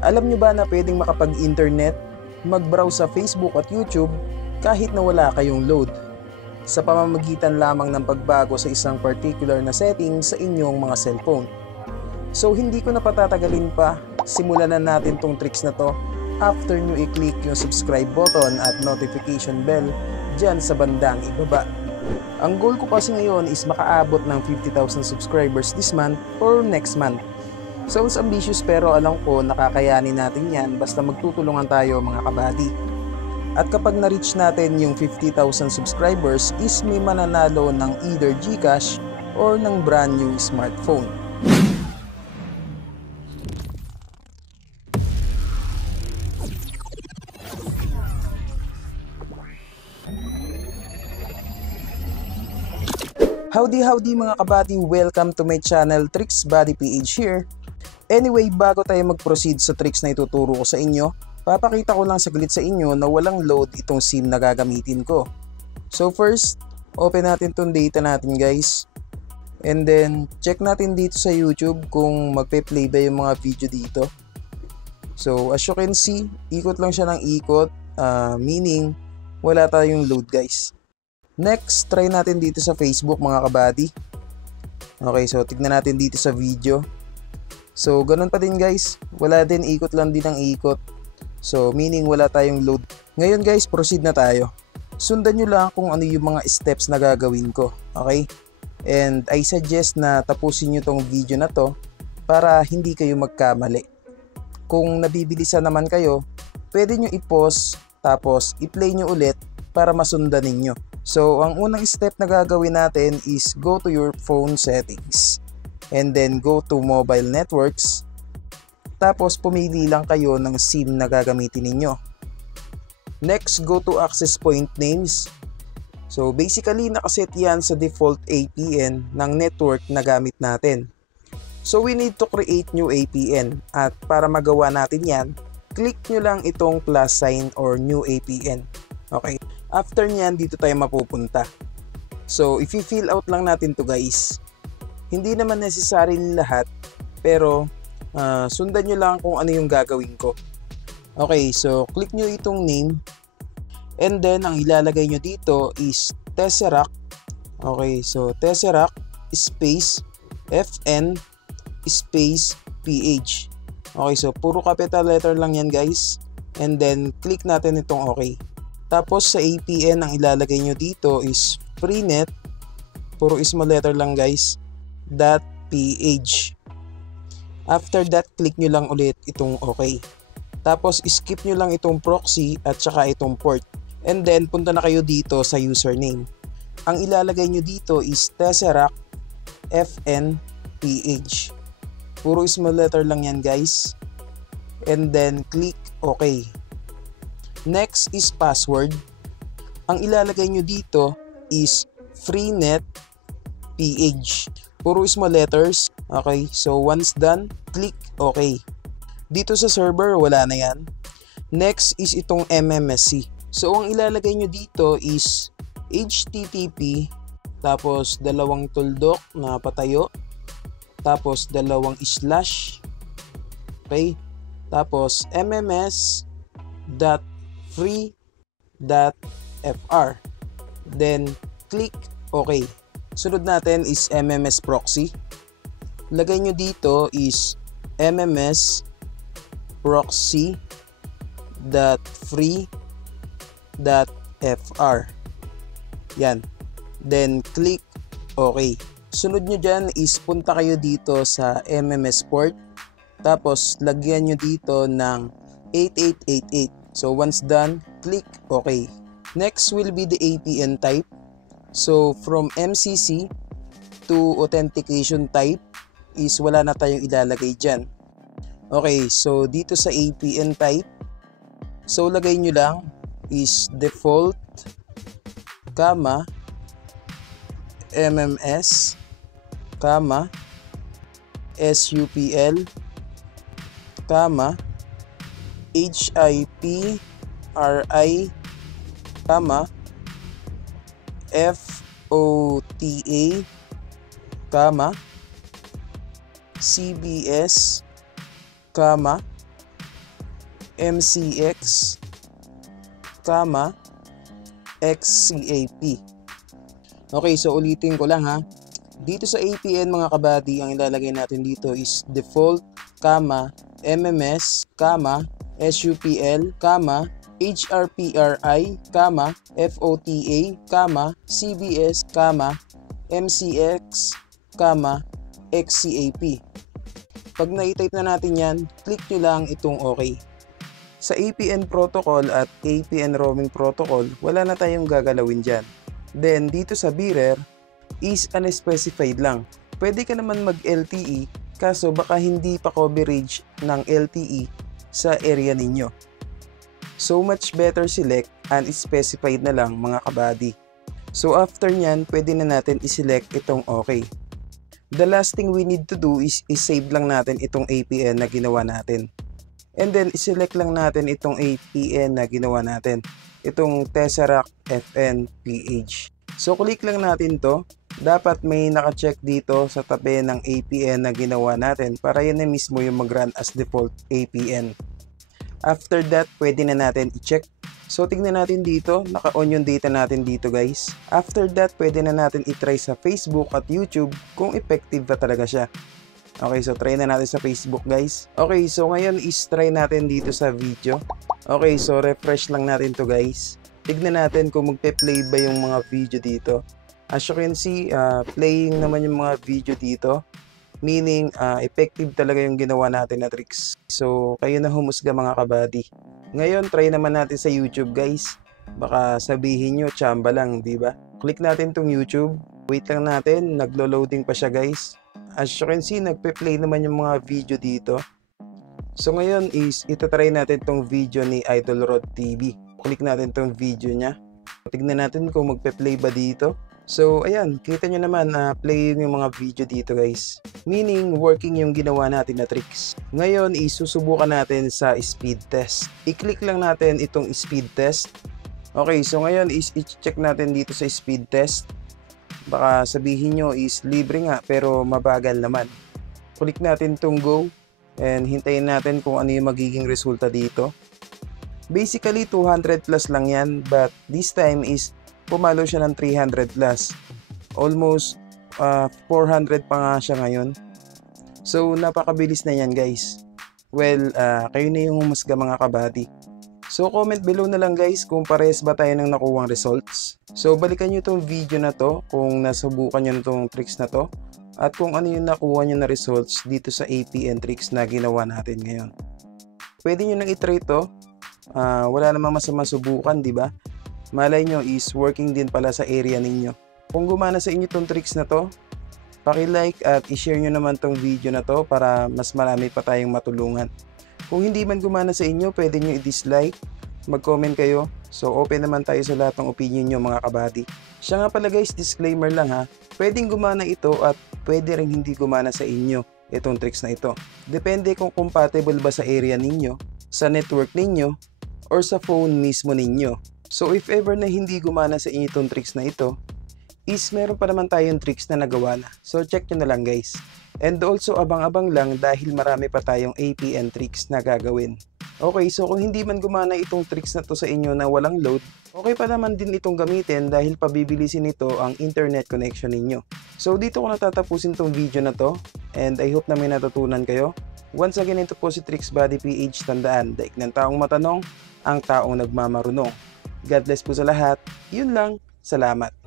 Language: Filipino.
Alam nyo ba na pwedeng makapag-internet, mag-browse sa Facebook at YouTube kahit na wala kayong load, sa pamamagitan lamang ng pagbago sa isang particular na setting sa inyong mga cellphone? So hindi ko na patatagalin pa, simulan na natin tong tricks na to after nyo i-click yung subscribe button at notification bell dyan sa bandang ibaba. Ang goal ko kasi ngayon is makaabot ng 50,000 subscribers this month or next month. Sounds ambitious pero alam ko nakakayanin natin yan basta magtutulungan tayo mga kabady. At kapag na-reach natin yung 50,000 subscribers is may mananalo ng either GCash or ng brand new smartphone. Howdy mga kabady, welcome to my channel Tricks Buddy PH here. Anyway, bago tayo mag-proceed sa tricks na ituturo ko sa inyo, papakita ko lang saglit sa inyo na walang load itong SIM na gagamitin ko. So first, open natin tong data natin guys. And then, check natin dito sa YouTube kung magpe-play ba yung mga video dito. So as you can see, ikot lang siya ng ikot, meaning wala tayong load guys. Next, try natin dito sa Facebook mga kabady. Okay, so tignan natin dito sa video. So ganun pa din guys, wala din, ikot lang din ang ikot. So meaning wala tayong load. Ngayon guys, proceed na tayo. Sundan nyo lang kung ano yung mga steps na gagawin ko. Okay? And I suggest na tapusin nyo tong video na to para hindi kayo magkamali. Kung nabibilisan naman kayo, pwede nyo i-pause tapos i-play nyo ulit para masundan ninyo. So ang unang step na gagawin natin is go to your phone settings. And then go to mobile networks. Tapos pumili lang kayo ng SIM na gagamitin ninyo. Next, go to access point names. So basically nakaset yan sa default APN ng network na gamit natin. So we need to create new APN. At para magawa natin yan, click nyo lang itong plus sign or new APN. Okay. After nyan, dito tayo mapupunta. So if you fill out lang natin to guys. Hindi naman necessary lahat, pero sundan nyo lang kung ano yung gagawin ko. Okay, so click nyo itong name. And then, ang ilalagay nyo dito is Tesseract. Okay, so Tesseract space FN space PH. Okay, so puro capital letter lang yan guys. And then, click natin itong okay. Tapos sa APN, ang ilalagay nyo dito is Freenet. Puro small letter lang guys. .ph. After that, click nyo lang ulit itong okay. Tapos skip nyo lang itong proxy at saka itong port. And then punta na kayo dito sa username. Ang ilalagay nyo dito is Tesseract FNPH. Puro small letter lang yan guys. And then click okay. Next is password. Ang ilalagay nyo dito is Freenet PH. Puro small letters. Okay, so once done, click OK. Dito sa server, wala na yan. Next is itong MMSC. So ang ilalagay nyo dito is HTTP, tapos dalawang tuldok na patayo, tapos dalawang slash, okay, tapos mms.free.fr. Then click OK. Sunod natin is MMS proxy. Lagay nyo dito is MMS proxy.free.fr. Yan. Then click OK. Sunod nyo dyan is punta kayo dito sa MMS port. Tapos lagyan nyo dito ng 8888. So once done, click OK. Next will be the APN type. So from MCC to authentication type is wala na tayong ilalagay dyan. Okay, so dito sa APN type, so lagay nyo lang is default, MMS, SUPL, HIPRI, FOTA, CBS, MCX, XCAP. Okay, so ulitin ko lang ha. Dito sa APN mga kabady, ang ilalagay natin dito is default, MMS, SUPL, HRPRI, FOTA, CBS, MCX, XCAP. Pag na-type na natin yan, click nyo lang itong OK. Sa APN protocol at APN roaming protocol, wala na tayong gagalawin dyan. Then dito sa bearer is unspecified lang. Pwede ka naman mag LTE, kaso baka hindi pa coverage ng LTE sa area ninyo. So much better select unspecified na lang mga kabady. So after nyan, pwede na natin iselect itong OK. The last thing we need to do is isave lang natin itong APN na ginawa natin. And then iselect lang natin itong APN na ginawa natin. Itong Tesseract FN PH. So click lang natin to. Dapat may naka-check dito sa tabi ng APN na ginawa natin para yun na mismo yung mag-run as default APN. After that, pwede na natin i-check. So tingnan natin dito, naka-on yung data natin dito guys. After that, pwede na natin i-try sa Facebook at YouTube kung effective ba talaga siya. Okay, so try na natin sa Facebook guys. Okay, so ngayon is try natin dito sa video. Okay, so refresh lang natin to guys. Tignan natin kung magpe-play ba yung mga video dito. As you can see, playing naman yung mga video dito. Meaning, effective talaga yung ginawa natin na tricks. So, kayo na humusga mga kabady. Ngayon, try naman natin sa YouTube guys. Baka sabihin nyo, chamba lang, di ba? Click natin tong YouTube. Wait lang natin, naglo-loading pa siya guys. As you can see, nagpe-play naman yung mga video dito. So, ngayon is, itatry natin tong video ni Idol Rod TV. Click natin tong video niya. Tignan natin kung magpe-play ba dito. So, ayan, kita nyo naman na play yung mga video dito guys. Meaning, working yung ginawa natin na tricks. Ngayon, isusubukan natin sa speed test. I-click lang natin itong speed test. Okay, so ngayon is i-check natin dito sa speed test. Baka sabihin nyo is libre nga pero mabagal naman. Click natin itong go and hintayin natin kung ano yung magiging resulta dito. Basically, 200 plus lang yan but this time is pumalo siya ng 300 plus. Almost 400 pa nga siya ngayon. So, napakabilis na yan guys. Well, kayo na yung humusga mga kabady. So, comment below na lang guys kung pares ba tayo ng nakuwang results. So, balikan nyo itong video na to kung nasubukan nyo na itong tricks na to. At kung ano yung nakuha nyo na results dito sa APN tricks na ginawa natin ngayon. Pwede nyo nang itry ito. Wala namang masama subukan, di ba? Malay nyo is working din pala sa area ninyo. Kung gumana sa inyo itong tricks na to, paki-like at i-share nyo naman tong video na to para mas marami pa tayong matulungan. Kung hindi man gumana sa inyo, pwede nyo i-dislike, mag-comment kayo. So open naman tayo sa lahat ng opinion nyo mga kabady. Siya nga pala guys, disclaimer lang ha, pwedeng gumana ito at pwede rin hindi gumana sa inyo itong tricks na ito. Depende kung compatible ba sa area ninyo, sa network ninyo, or sa phone mismo ninyo. So if ever na hindi gumana sa inyo itong tricks na ito, is meron pa naman tayong tricks na nagawa na. So check nyo na lang guys. And also abang-abang lang dahil marami pa tayong APN tricks na gagawin. Okay, so kung hindi man gumana itong tricks na to sa inyo na walang load, okay pa naman din itong gamitin dahil pabibilisin nito ang internet connection ninyo. So dito ko natatapusin itong video na to and I hope na may natutunan kayo. Once again, ito po si Tricks Buddy PH. Tandaan, daig ng taong matanong, ang taong nagmamarunong. God bless po sa lahat. Yun lang. Salamat.